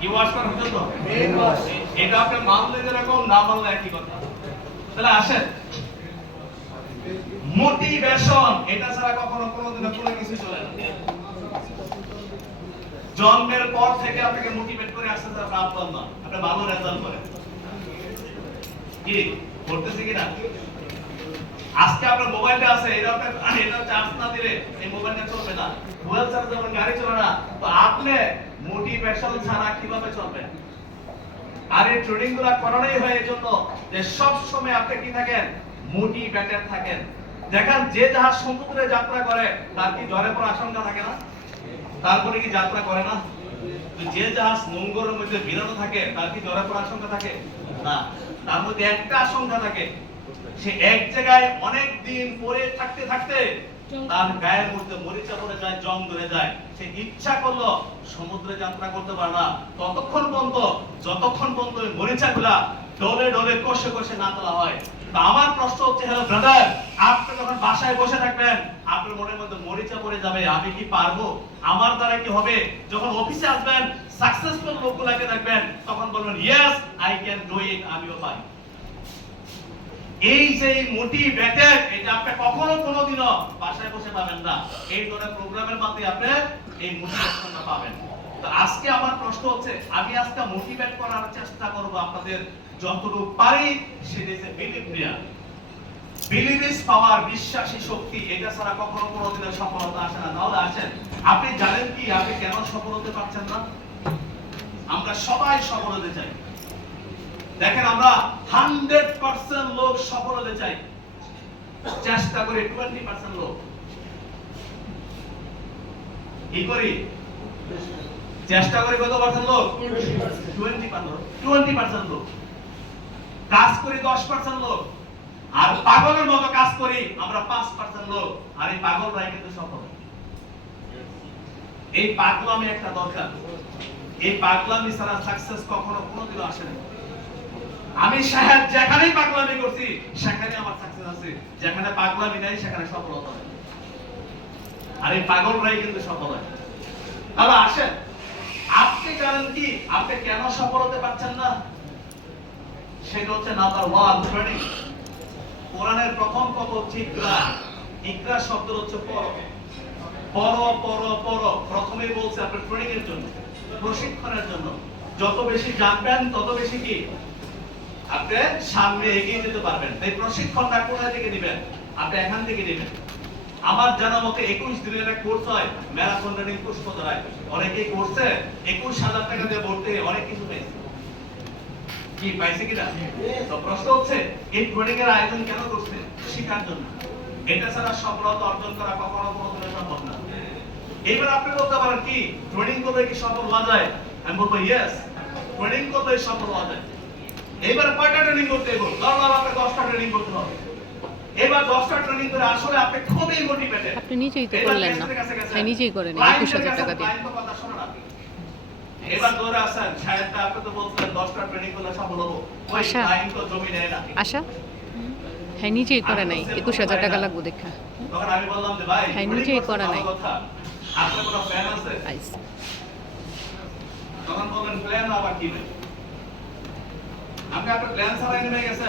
কি ওয়াশ করা হতো তো এটা আপনি মানলে যেরকম না মানলে একই কথা। তাহলে আসেন, মোটিভেশন এটা ছাড়া কখনো কোনোদিন কোনো কিছু চলে না। জন্মের পর থেকে আপনাকে মোটিভেট করে আসতে হবে আপনার না, আপনি ভালো রেজাল্ট করেন কি করতেছে কিনা। আজকে আপনার মোবাইলটা আছে, এটা চার্জ না দিলে এই মোবাইলটা চলবে না। ফুয়েল চার্জ যখন গাড়ি চলে না, তো আপনি মোটিভেশন ছাড়া কিভাবে চলবেন? আর এই ট্রেনিং গুলো করানোই হয় এই জন্য যে সব সময় আপনি কি থাকেন, মোটিভেটেড থাকেন। দেখেন যে জাহাজ সমুদ্রে যাত্রা করে তার কি ঝড়ে পড়ার আশঙ্কা থাকে না? তারপরে কি যাত্রা করে না? যে জাহাজ নোংরের মধ্যে বিরানো থাকে তার কি ঝড়ে পড়ার আশঙ্কা থাকে না? তার মধ্যে একটা আশঙ্কা থাকে, সে এক জায়গায় অনেক দিন পরে থাকতে থাকতে তার গায়ের মধ্যে মরিচা পড়ে যায়, জং ধরে যায়, সে ইচ্ছা করলো সমুদ্রে যাত্রা করতে পারে না ততক্ষণ পর্যন্ত যতক্ষণ পর্যন্ত ওই মরিচাগুলা ডলে ডলে কষে কষে না তোলা হয়। তো আমার প্রশ্ন হচ্ছে, হ্যালো ব্রাদার, আপনি যখন বাসায় বসে থাকবেন আপনার মনের মধ্যে মরিচা পড়ে যাবে, আমি কি পারবো, আমার দ্বারা কি হবে? যখন অফিসে আসবেন সাকসেসফুল লোকগুলাকে দেখবেন তখন বলবেন yes I can do it, আমিও পারি। এই যে মোটিভেটেড, এটা আপনি কখনো কোনোদিনও বাসায় বসে পাবেন না। এই ধরনের প্রোগ্রামের মাধ্যমে আপনি এই মোটিভেশনটা পাবেন। তো আজকে আমার প্রশ্ন হচ্ছে, আমি আজকে মোটিভেট করার চেষ্টা করব আপনাদের যতটুকু পারি, সেটা হচ্ছে বিলিভ নেয়া। বিলিভ ইজ পাওয়ার, বিশ্বাসী শক্তি, এটা ছাড়া কখনো কোনোদিনও সফলতা আসে না। তাহলে আসেন, আপনি জানেন কি আপনি কেন সফল হতে পারছেন না? আমরা সবাই সফল হতে চাই। দেখেন আমরা 100% লোক সফল হতে চাই, চেষ্টা করি 20% লোক কি করি, চেষ্টা করি কত পার্সেন্ট লোক? 20% লোক কাজ করি, 10% লোক, আর পাগলের মতো কাজ করি আমরা 5% লোক। আর এই পাগলরাই কিন্তু সফল। এই পাগলামি একটা দরকার, এই পাগলামি ছাড়া সাকসেস কখনো কোনোদিনও আসে না। আমি শাহেদ যেখানেই পাগলামি করছি সেখানে আমার সাকসেস আছে, যেখানে পাগলামি নাই সেখানে সফলতা নেই। আর এই পাগলরাই কিন্তু সফল হয়। তাহলে আসেন, আপনি জানেন কি আপনি কেন সফল হতে পারছেন না? সেটা হচ্ছে নাম্বার 1 ট্রেনিং। কোরআনের প্রথম পদ হচ্ছে ইকরা। ইকরা শব্দ হচ্ছে পড়ো, পড়ো পড়ো পড়ো। প্রথমেই বলছে আপনার ট্রেনিং এর জন্য, প্রশিক্ষণের জন্য। যত বেশি জানবেন তত বেশি কি আপনি সামনে এগিয়ে যেতে পারবেন। তাই প্রশিক্ষণটা কোথা থেকে দিবেন? আপনি এখান থেকে দিবেন। আমার জানা মতে 21 দিনের একটা কোর্স হয় ম্যারাথন রানিং কোর্স করায়, অনেকেই করছে 21,000 টাকা দিয়ে ভর্তি হয়ে অনেক কিছু পেয়েছে। কি পাইছে কিনা? তো প্রশ্ন হচ্ছে, এই ট্রেনিং এর আয়োজন কেন করছে? শেখার জন্য। এটা ছাড়া সফলতা অর্জন করা কখনো কোনোদিন সম্ভব না। এবার আপনি বলতে পারেন কি ট্রেনিং করলে কি সফল হওয়া যায়? আমি বলবো ইয়েস, ট্রেনিং করলে সফল হওয়া যায়। এবার কয়টা ট্রেনিং করতে হবে? ধরলাম আপনি 10টা ট্রেনিং করতে হবে। এবার 10টা ট্রেনিং করে আসলে আপনি খুবই মোটিভেটেড। আপনি নিজেই তো করলেন না, হ্যাঁ নিজেই করেন 21,000 টাকা দিয়ে। এবার ধরে আসেন শায়দটা আপনি তো বলছিলেন 10টা ট্রেনিং করলে সফল হবো, ওই টাইম তো জমি নেয় না। আশা হ্যাঁ নিজেই করে নাই, 21,000 টাকা লাগবে দেখা। তখন আমি বললাম যে ভাই হ্যাঁ নিজেই করে নাই। আপনার কোনো প্ল্যান আছে? তখন বললেন প্ল্যান আবার কি ভাই? আপনি আপনার প্ল্যান ছাড়াই নেমে গেছেন।